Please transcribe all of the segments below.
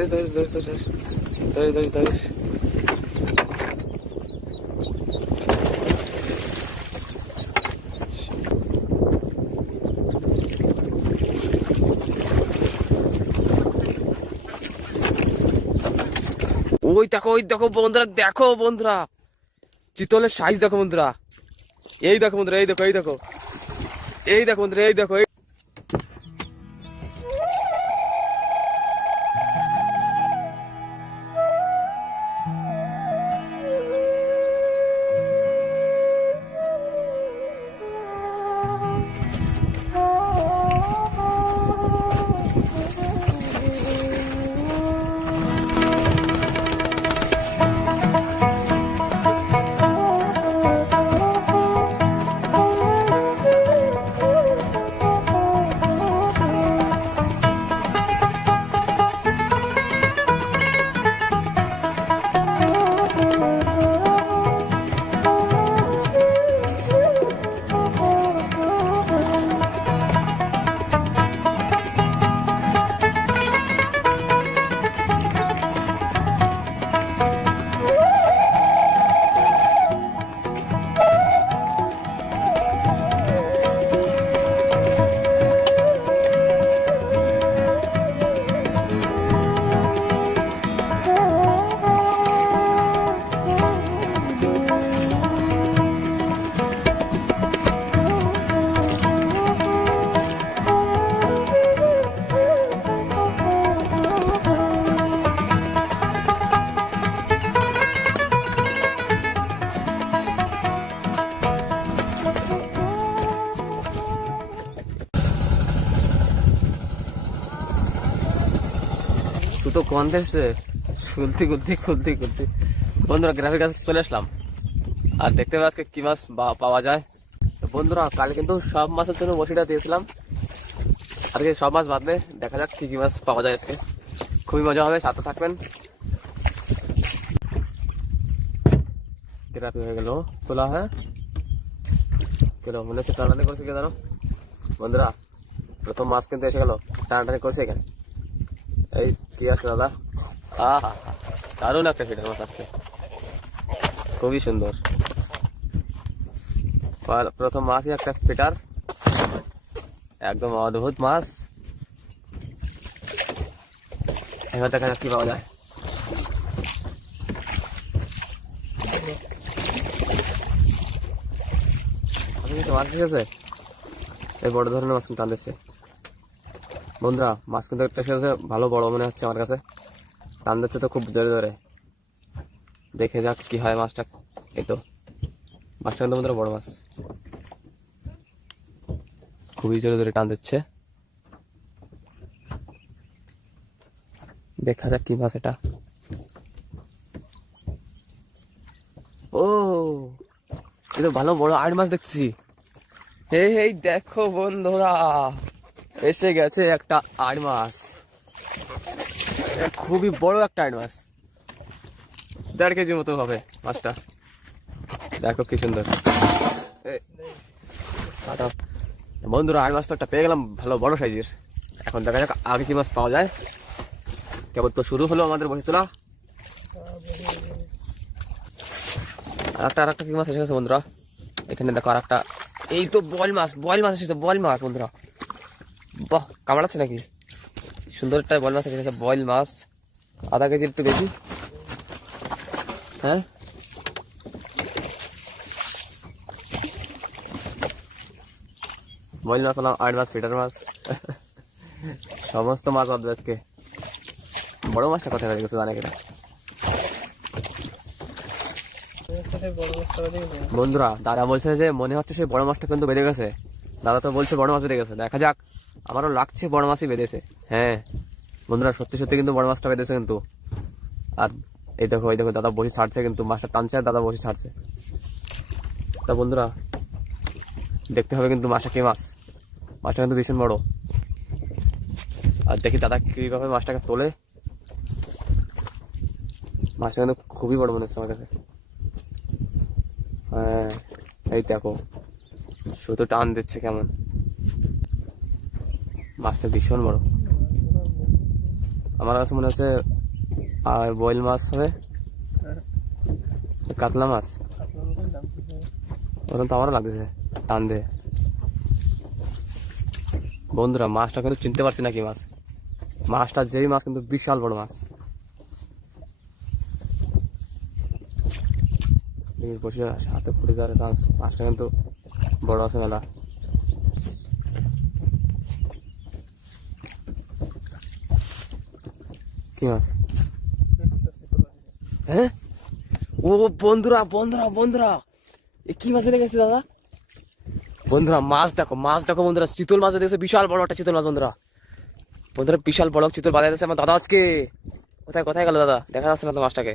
ওই দেখো বন্ধুরা, দেখো বন্ধুরা চিতলের সাইজ দেখো বন্ধুরা। এই দেখো বন্ধুরা, এই দেখো বন্ধুরা, এই দেখো। সুতো কনতেছে খুলতে বন্ধুরা গ্রাফিক কাছে চলে আসলাম। আর দেখতে পাবো আজকে কি মাছ পাওয়া যায়। তো বন্ধুরা কাল কিন্তু সব মাছের জন্য বসিটা দিয়েছিলাম, আজকে সব মাছ বাদলে দেখা যাক কি মাছ পাওয়া যায়। আজকে খুবই মজা হবে, সাথে থাকবেন। গ্রাফি হয়ে গেল তোলা, হ্যাঁ মনে হচ্ছে টানাটানি করছে কে জানো বন্ধুরা। প্রথম মাছ কিন্তু এসে গেল, টানাটানি করছে এখানে। এই কি আছে দাদা, দারুণ একটা ফিটার মাছ আসছে, খুবই সুন্দর। প্রথম মাছই একটা ফিটার, একদম অদ্ভুত মাছ। এবার দেখা যাক কি পাওয়া যায়। মাছ এসেছে, এই বড় ধরনের মাছ কিন্তু টান দিচ্ছে বন্ধুরা। মাছ কিন্তু একটা এসেছে, ভালো বড় মনে হচ্ছে আমার কাছে, টান দিচ্ছে তো খুব জোরে জোরে। দেখে যাক কি হয় মাছটা। এই তো মাছটা কিন্তু বন্ধুরা বড় মাছ, খুবই জোরে জোরে টান দিচ্ছে। দেখা যাক কি মাছ এটা। ও এটা ভালো বড় আড় মাছ দেখছি। এই দেখো বন্ধুরা, এসে গেছে একটা আড় মাছ, খুবই বড় একটা আড় মাছ, 1.5 কেজি মতো হবে মাছটা। দেখো কি সুন্দর বন্ধুরা, আড় মাছ তো একটা পেয়ে গেলাম ভালো বড় সাইজের। এখন দেখা যাক আগে কি মাছ পাওয়া যায়। কেবল তো শুরু হলো আমাদের বসে তোলা। আর একটা কি মাছ এসে গেছে বন্ধুরা, এখানে দেখো আর একটা। এই তো বল মাছ এসেছে, বল মাছ বন্ধুরা। বাহ, কামড়াচ্ছে নাকি? সুন্দর একটা বল মাছ এসেছে, বল মাছ 1/2 কেজি একটু বেশি। হ্যাঁ বল মাছ বললাম, আড় মাছ, ফিটার মাছ, সমস্ত মাছ বাদ আজকে। বড় মাছটা কোথায় হয়ে গেছে জানে কিনা বন্ধুরা? দাদা বলছে যে মনে হচ্ছে সেই বড় মাছটা কিন্তু বেঁধে গেছে। দাদা তো বলছে বড় মাছ বেঁধে গেছে, দেখা যাক। আমারও লাগছে বড় মাছই বেঁধেছে। হ্যাঁ বন্ধুরা, সত্যি সত্যি কিন্তু বড় মাছটা বেঁধেছে কিন্তু। আর এই দেখো দাদা বসি ছাড়ছে কিন্তু, মাছটা টানছে আর দাদা বসি ছাড়ছে। তা বন্ধুরা দেখতে হবে কিন্তু মাছটা কি মাছ। মাছটা কিন্তু ভীষণ বড়। আর দেখি দাদা কিভাবে মাছটাকে তোলে। মাছটা কিন্তু খুবই বড় মনে হচ্ছে আমার কাছে। হ্যাঁ এই দেখো শুধু টান দিচ্ছে কেমন, মাছটা ভীষণ বড়। আমার কাছে মনে হচ্ছে আর বয়েল মাছ হবে, কাতলা মাছ ওরকম তো আমারও লাগতেছে টান দিয়ে। বন্ধুরা মাছটা কিন্তু চিনতে পারছি না কি মাছ, মাছটা যেই মাছ কিন্তু বিশাল বড় মাছ। বসে হাতে ফুটে যাওয়ার চান্স, মাছটা কিন্তু বড় আছে মেলা। কি মাছ? হ্যাঁ ও বন্ধুরা বন্ধুরা বন্ধুরা এ কি মাছ লেগেছে দাদা? বন্ধুরা মাছ দেখো, মাছ দেখো বন্ধুরা, চিতল মাছ দেখেছে, বিশাল বড় একটা চিতল মাছ বন্ধুরা। বন্ধুরা বিশাল বড় চিতল বাজার আছে আমার দাদা আজকে। কোথায় কোথায় গেল দাদা? দেখা যাচ্ছে না তো মাছটাকে।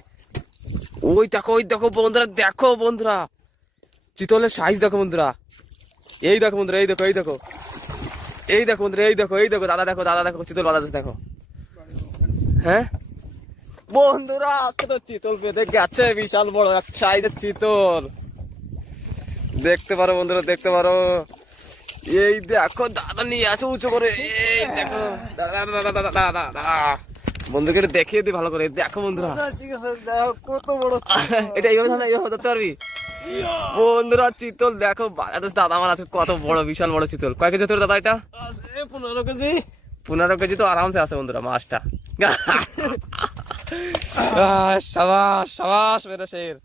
ওই দেখো বন্ধুরা, দেখো বন্ধুরা চিতলের সাইজ দেখো বন্ধুরা। এই দেখো বন্ধুরা, এই দেখো এই দেখো এই দেখো বন্ধুরা, এই দেখো এই দেখো, দাদা দেখো, দাদা দেখো চিতল বাজার দেখো। হ্যাঁ বন্ধুরা আজকে তো চিতল বেঁধে গেছে, বিশাল বড় এক সাইজের চিতল দেখতে পারো বন্ধুরা, দেখতে পারো। এই দেখো দাদা নিয়ে আছে উঁচু করে, এই দেখো দাদা দাদা দাদা দাদা দাদা বন্ধুকে দেখিয়ে দিই ভালো করে। দেখো বন্ধুরা কত বড় এটা এইভাবে ধর, এইভাবে ধরতে পারবি বন্ধুরা। চিতল দেখো বাজাতে দাদা আমার আছে কত বড়, বিশাল বড় চিতল। কয় কেজি তোর দাদা এটা? 15 কেজি। 15 কেজি তো আরামসে আছে বন্ধুরা মাছটা। সাবাস সাবাস মেরে শের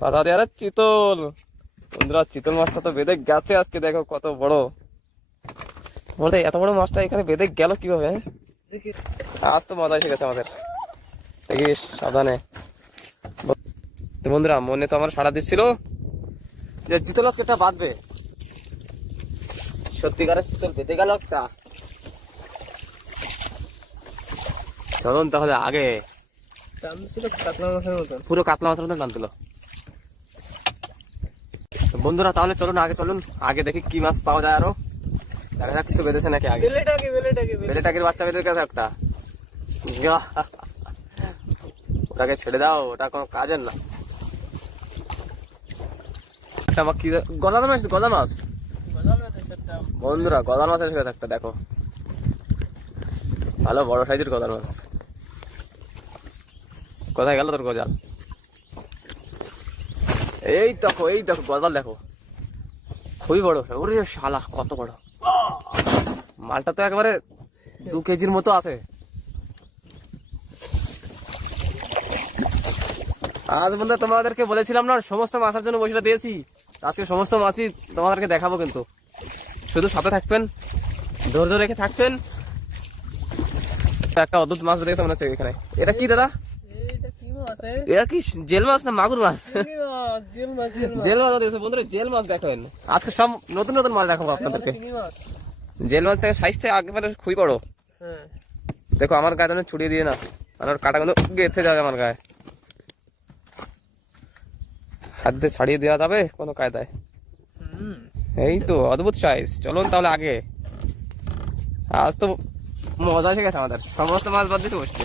বাজা দিয়ে। আরে চিতল বন্ধুরা, চিতল মাছটা তো বেঁধে গেছে আজকে, দেখো কত বড়। বলতে এত বড় মাছটা এখানে বেঁধে গেল কিভাবে? আজ তো মজা এসে গেছে আমাদের। দেখিস সাবধানে। তো বন্ধুরা মনে তো আমার সাড়া দিচ্ছিল যে চিতল আজকে একটা বাঁধবে, সত্যিকারের চিতল বেঁধে গেল একটা। চলুন তাহলে আগে। পুরো কাতলা মাছের মতন টানছিল বন্ধুরা। তাহলে চলুন আগে, চলুন আগে দেখি কি মাছ পাওয়া যায়। আরো দেখা যাক কিছু বেঁধেছে নাকি আগে। বেলেটাকির বাচ্চা বেঁধে গেছে একটা। ওটাকে ছেড়ে দাও, ওটা কোনো কাজের না। কি গজাল মাছ? গজাল মাছ বন্ধুরা, গজাল মাছ এসে গেছে একটা, দেখো ভালো বড় সাইজের গজাল মাছ। কোথায় গেল তোর গজাল? এই দেখো এই দেখো গজাল দেখো, খুবই বড়। ওরে শালা কত বড় মালটা, তো একেবারে 2 কেজির মতো আছে। আজ বন্ধু তোমাদেরকে বলেছিলাম না সমস্ত মাছের জন্য বসিটা দিয়েছি, আজকে সমস্ত মাছই তোমাদেরকে দেখাবো, কিন্তু শুধু সাথে থাকবেন, ধৈর্য রেখে থাকবেন। একটা অদ্ভুত মাছ দেখেছে মনে হচ্ছে এখানে। এটা কি দাদা? এটা কি জেল মাছ না মাগুর মাছ? জেল মাছ দেখেছে বন্ধুরা, জেল মাছ দেখেন। আজকে সব নতুন নতুন মাছ দেখাবো আপনাদেরকে। জেল মাছ থেকে সাইজটা একেবারে খুবই বড়। দেখো আমার গায়ে যেন ছুড়িয়ে দিয়ে না, আমার কাটাগুলো গেঁথে যাবে আমার গায়ে। হাত দিয়ে ছাড়িয়ে দেওয়া যাবে কোনো কায়দায়? এই তো অদ্ভুত সাইজ। চলুন তাহলে আগে। আজ তো মজা এসে গেছে আমাদের, সমস্ত মাছ বাদ দিতে বসছে।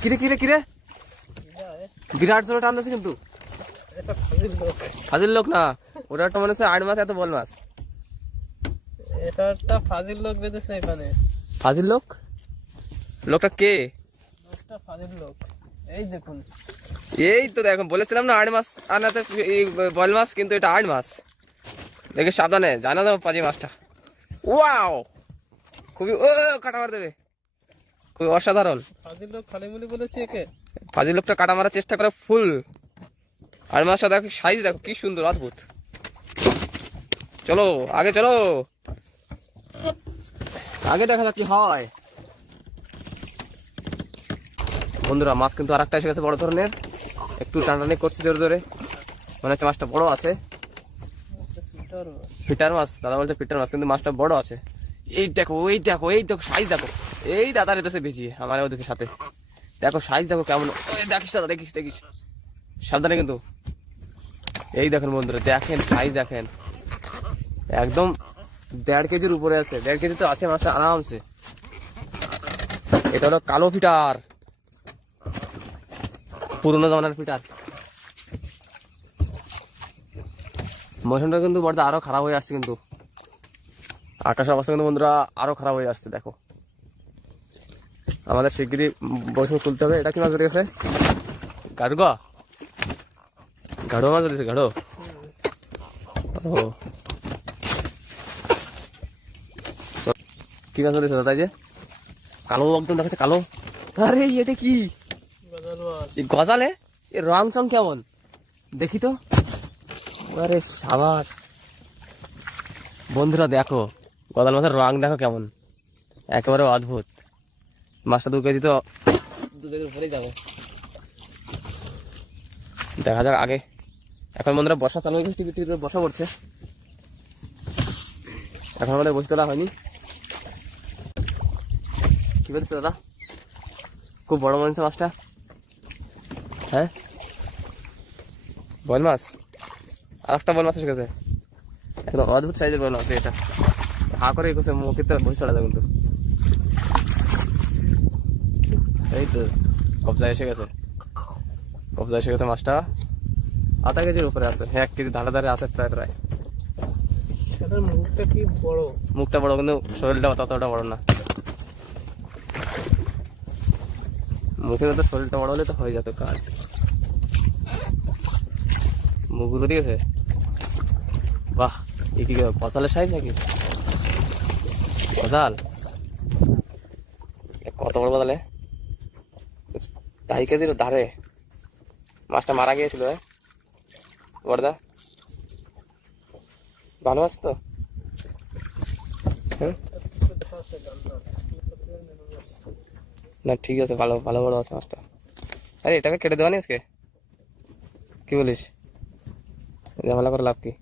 কিরে কিরে কিরে বিরাট জোরে টানতেছে কিন্তু। ফাজিল লোক না, ওটা একটা মনে হচ্ছে 8 মাছ এত বল মাছ। এটা একটা ফাজিল লোক বেঁধেছে এখানে। ফাজিল লোক? লোকটা কে? লোকটা ফাজিল লোক। এই দেখুন, এই তো দেখো বলেছিলাম না 8 মাছ আনাতে বল মাছ, কিন্তু এটা 8 মাছ। দেখে সাবধানে, জানা যাবো পাজি মাছটা। ওয়াও খুবই, ও কাটা মার দেবে, খুবই অসাধারণ। ফাজিল লোক খালি মুলি বলেছে একে। ফাজিল লোকটা কাটা মারার চেষ্টা করে ফুল। আর মাছটা দেখো সাইজ দেখো কি সুন্দর, অদ্ভুত। চলো আগে চলো, আগে দেখা যাক কি হয়। বন্ধুরা মাছ কিন্তু আর একটা এসে গেছে বড় ধরনের, একটু টানাটানি করছে জোরে জোরে, মনে হচ্ছে মাছটা বড় আছে। ফিটার মাছ দাদা বলছে, ফিটার মাছ, কিন্তু মাছটা বড় আছে। এই দেখো এই দেখো এই দেখো সাইজ দেখো। এই দাদা রেতেছে ভিজিয়ে আমার ওদের সাথে, দেখো সাইজ দেখো কেমন। দেখিস দাদা, দেখিস দেখিস সাবধানে কিন্তু। এই দেখেন বন্ধুরা, দেখেন সাইজ দেখেন, একদম 1.5 কেজির উপরে আছে। 1.5 কেজি তো আছে মাছটা আরামসে। এটা হলো কালো ফিটার, পুরোনো জমানার ফিটার। মৌসুমটা কিন্তু বড় আরো খারাপ হয়ে আসছে, কিন্তু আকাশের অবস্থা কিন্তু বন্ধুরা আরো খারাপ হয়ে আসছে। দেখো আমাদের শিগগিরই বসে তুলতে হবে। এটা কি মাছ বেঁধে গেছে? গাড়ুয়া, গাড়ুয়া মাছ বেঁধেছে। গাড়ো, ও কি মাছ বেঁধেছে দাদা? এই যে কালো একদম দেখাচ্ছে, কালো। আরে এটা কি গজাল মাছ। এই গজালে? এর রং চং কেমন দেখি তো। আরে সাবাস বন্ধুরা, দেখো গজাল মাছের রং দেখো কেমন, একেবারে অদ্ভুত। মাছটা 2 কেজি, তো 2 কেজির উপরেই যাবে। দেখা যাক আগে। এখন বন্ধুরা বর্ষা চালু হয়ে গেছে, টিপি টিপি করে বর্ষা পড়ছে। এখন আমাদের বসে তোলা হয়নি। কি বলছো দাদা? খুব বড় মনে হচ্ছে মাছটা। হ্যাঁ, বল মাছ। আর একটা বল মাছ এসে গেছে, একদম অদ্ভুত সাইজের বল মাছ। এটা হা করে গেছে, মুখে তো বসে চলে যায় কিন্তু। এই তো কবজা এসে গেছে, কবজা এসে গেছে মাছটা। 1/2 কেজির উপরে আছে। হ্যাঁ, 1 কেজি ধারে ধারে আছে প্রায় প্রায়। এটার মুখটা কি বড়। মুখটা বড়, কিন্তু শরীরটা ততটা বড় না। মুখের তো শরীরটা বড় হলে তো হয়ে যেত কাজ। মুখগুলো দিয়েছে, বাহ। এই কি কসালের সাইজ নাকি? কসাল কত বড় বদলে? 2.5 কেজির ধারে মাছটা মারা গিয়েছিল। বড়দা ভালো মাছ তো। হ্যাঁ, না ঠিক আছে, ভালো ভালো বড় আছে মাছটা। আরে এটাকে কেটে দেওয়া নি আজকে, কি বলিস? ঝামেলা করে লাভ কি?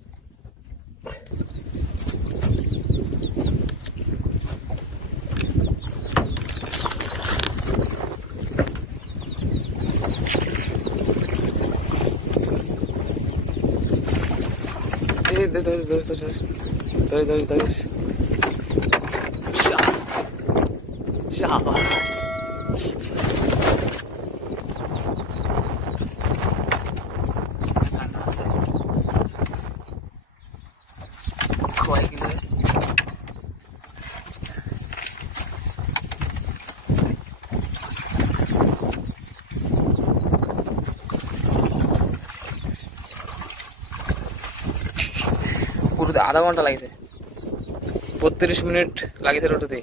পুরো 1/2 ঘন্টা লাগছে, 32 মিনিট লাগিয়েছে রোটোতে।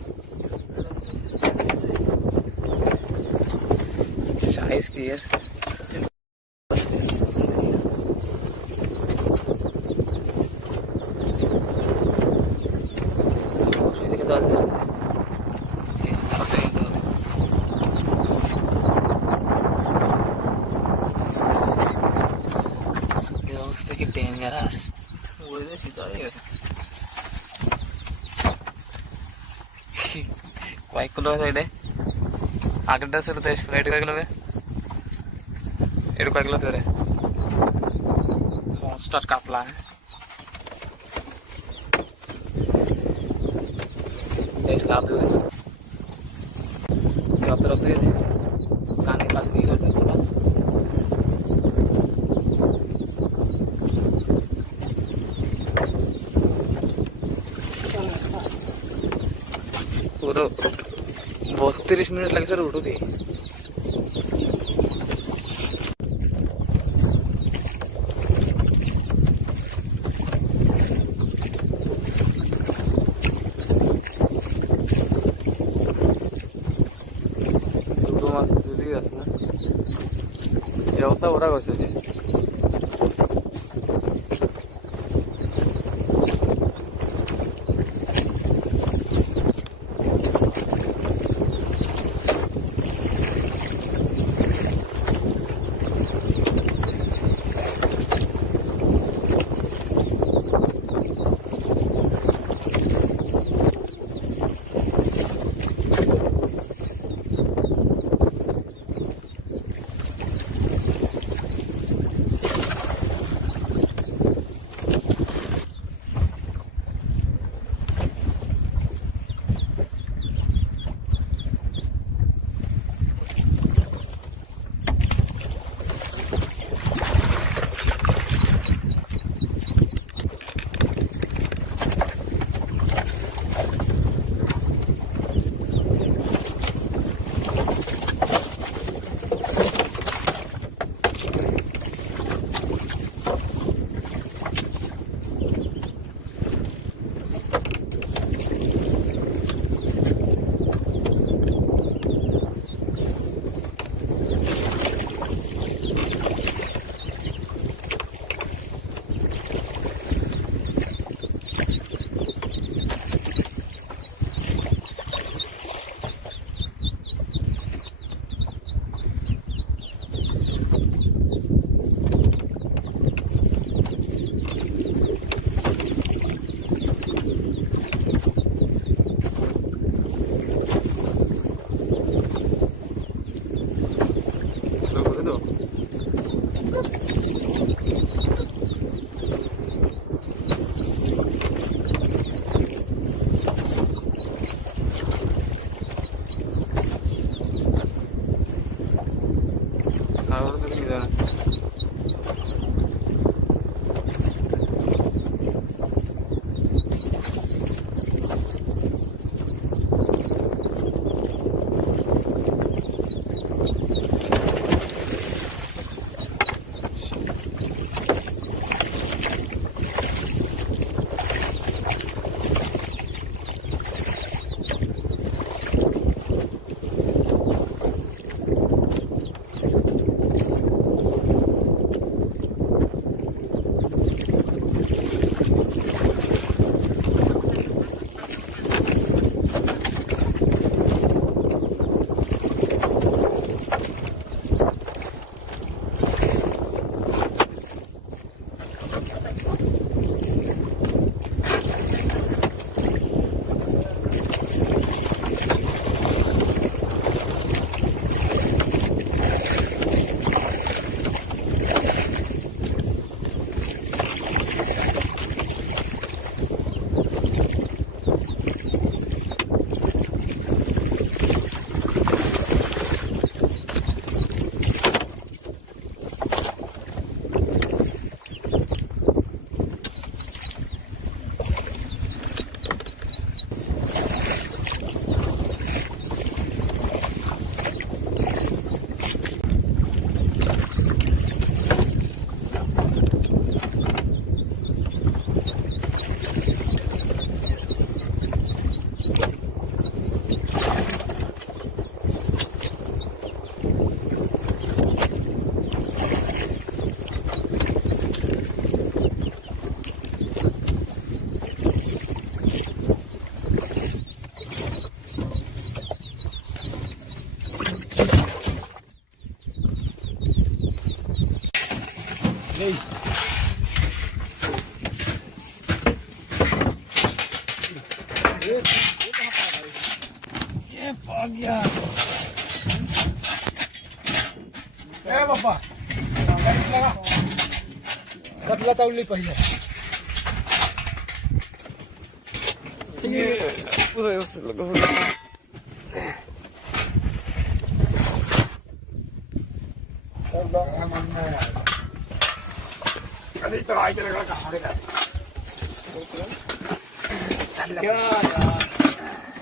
সাইজ কি এর? এদিকে তো আছে। অবস্থা কি ডেঞ্জারাস। কয়েক কিলো আছে এটা। আগেরটা ছিল 23 কিলো, এটা কয় কিলো হবে? এটা কয় কিলো ধরে? মনস্টার কাতলা। লাভ দেবে রপ্ত রপ্ত কানে কাজ দিয়ে গেছে পুরো। 32 মিনিট লাগছে উঠো দিয়ে। দুটো মাছ যদি আছে না, এই অবস্থা ওরা করছে যে बाबा कतला तवली पहिले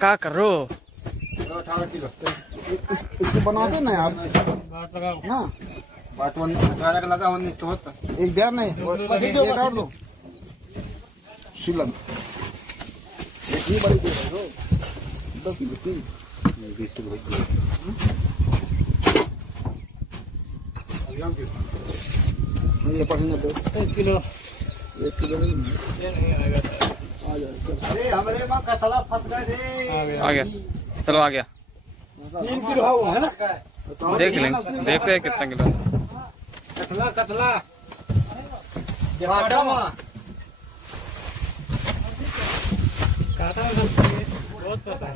क्या कर रहे हो? इसको बनाते ना यार ना एक बिहार नहीं एक और लो शिलंग एक ही बड़ी दे रहे हो 10 किलो की 20 किलो ये पढ़ने दो 1 किलो 1 किलो नहीं आ जाए अरे हमारे मां कतला फंस गए थे आ गया, चलो आ गया। 3 किलो हुआ है ना देख लेंगे, देखते हैं कितना किलो है। कतला कतला काटा मां काटा बहुत पता है